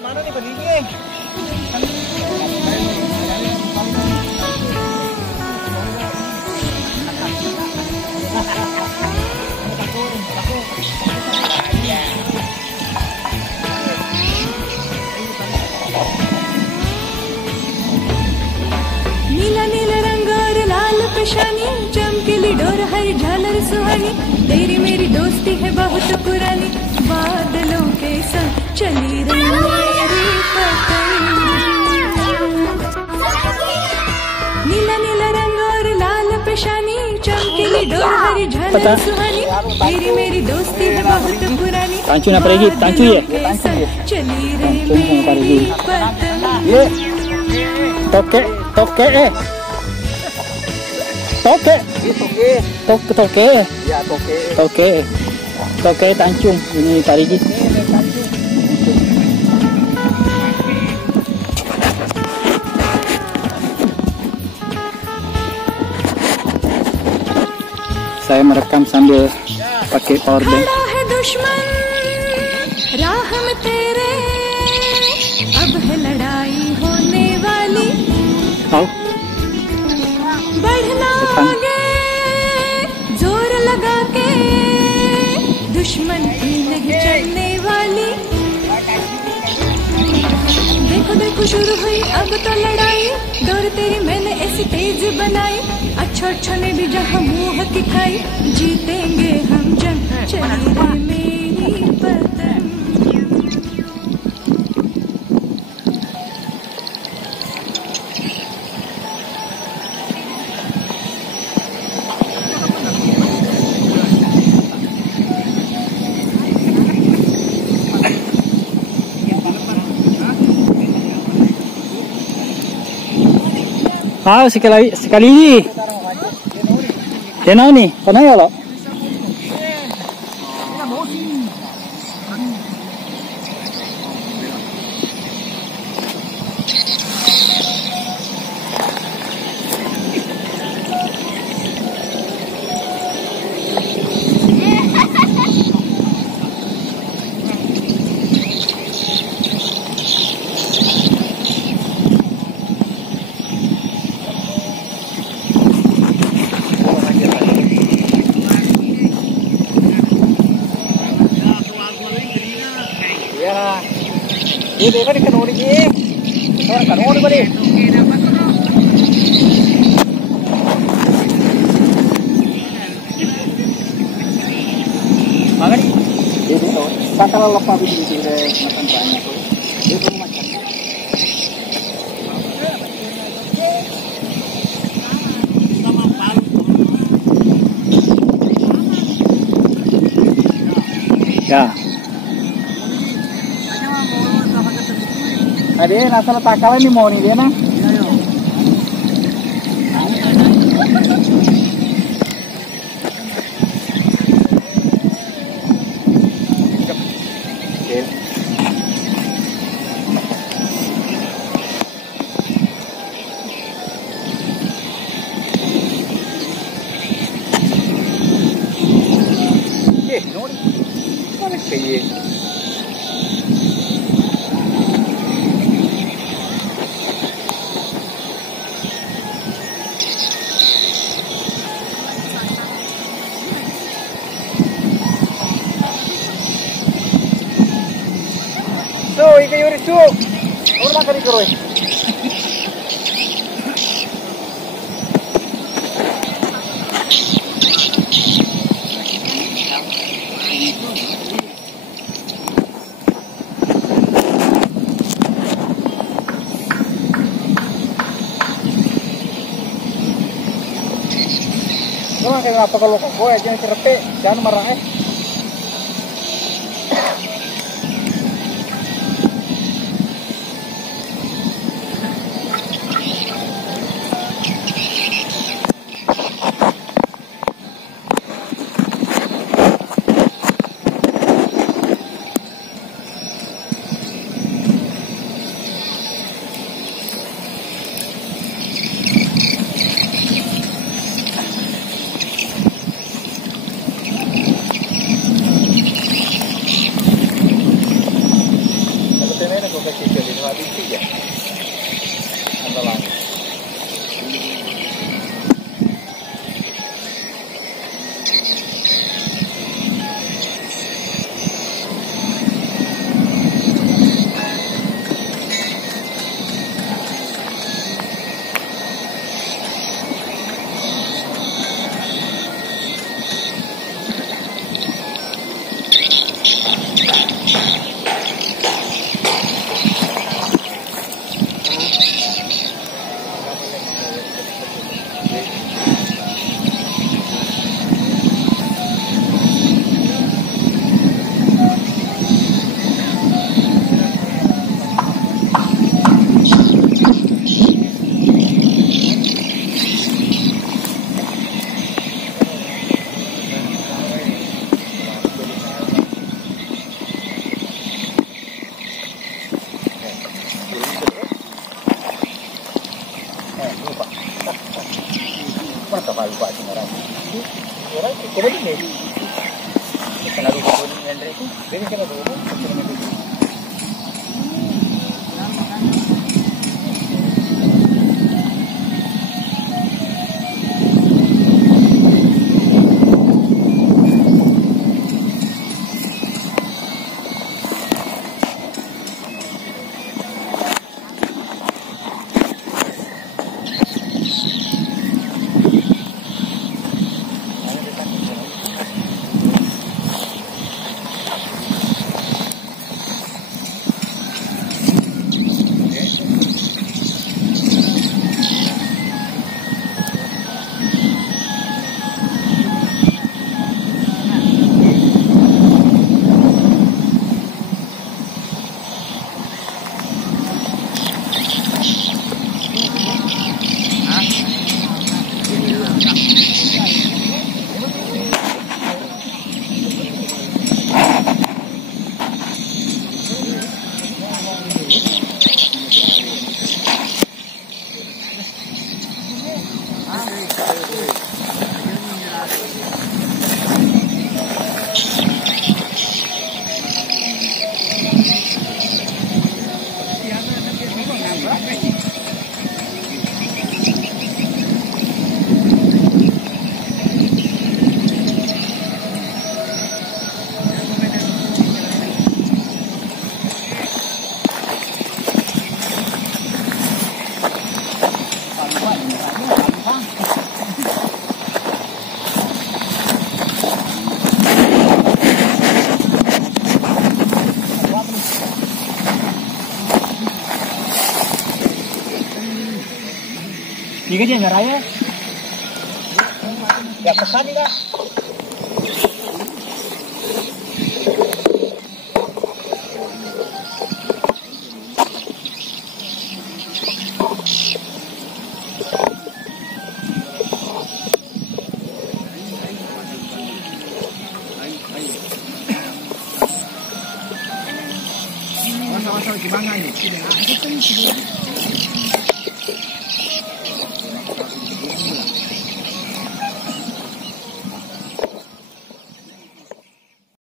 Mana nih berdiri? नीला नीला रंग और लाल पेशानी, चमकीली डोर हर झालर सुहानी, तेरी मेरी दोस्ती है बहुत पुरानी, बादलों के संग चली रही मेरी पतंग। नीला नीला रंग और लाल पेशानी, चमकीली डोर हर झालर सुहानी, तेरी मेरी दोस्ती है बहुत पुरानी, बादलों के संग चली रही मेरी पतंग। Toke. Toke. Ya, toke. Toke Tanjung. Ini Parigi. Saya merekam sambil pakai power bank. खड़ा है दुश्मन राह में तेरे, अब है लड़ाई होने वाली, Oh, बढ़ना आगे जोर लगा के, दुश्मन की नहीं चलने वाली। देखो देखो शुरू हुई अब तो लड़ाई, डोर तेरी मैंने ऐसी तेज बनाई, अच्छा ने भी जहाँ मुँह की खाई, जीतेंगे हम जंग चली रे मेरी पतंग। Ah, sekali ini. Tenau nih, tenang ya lo. Ini kan ikan ori ni. Orang kan ori balik. Mana ni? Ini tu. Kalau lepas begini dia makan banyak. Dia pun makan. Ya. Ada nasa takalan ni mau ni dia na. Ika yuri su, orang makan ikan roy. Orang kayak apa kalau kau jangan serpe, jangan marah itu ya. Andalan. lupa sih orang. Orang coba deh. Kena lupa pun Andre itu. Dia kena lupa. Tiga dia nyeraya. Ya kesan nih kak. Sama-sama gimana ini?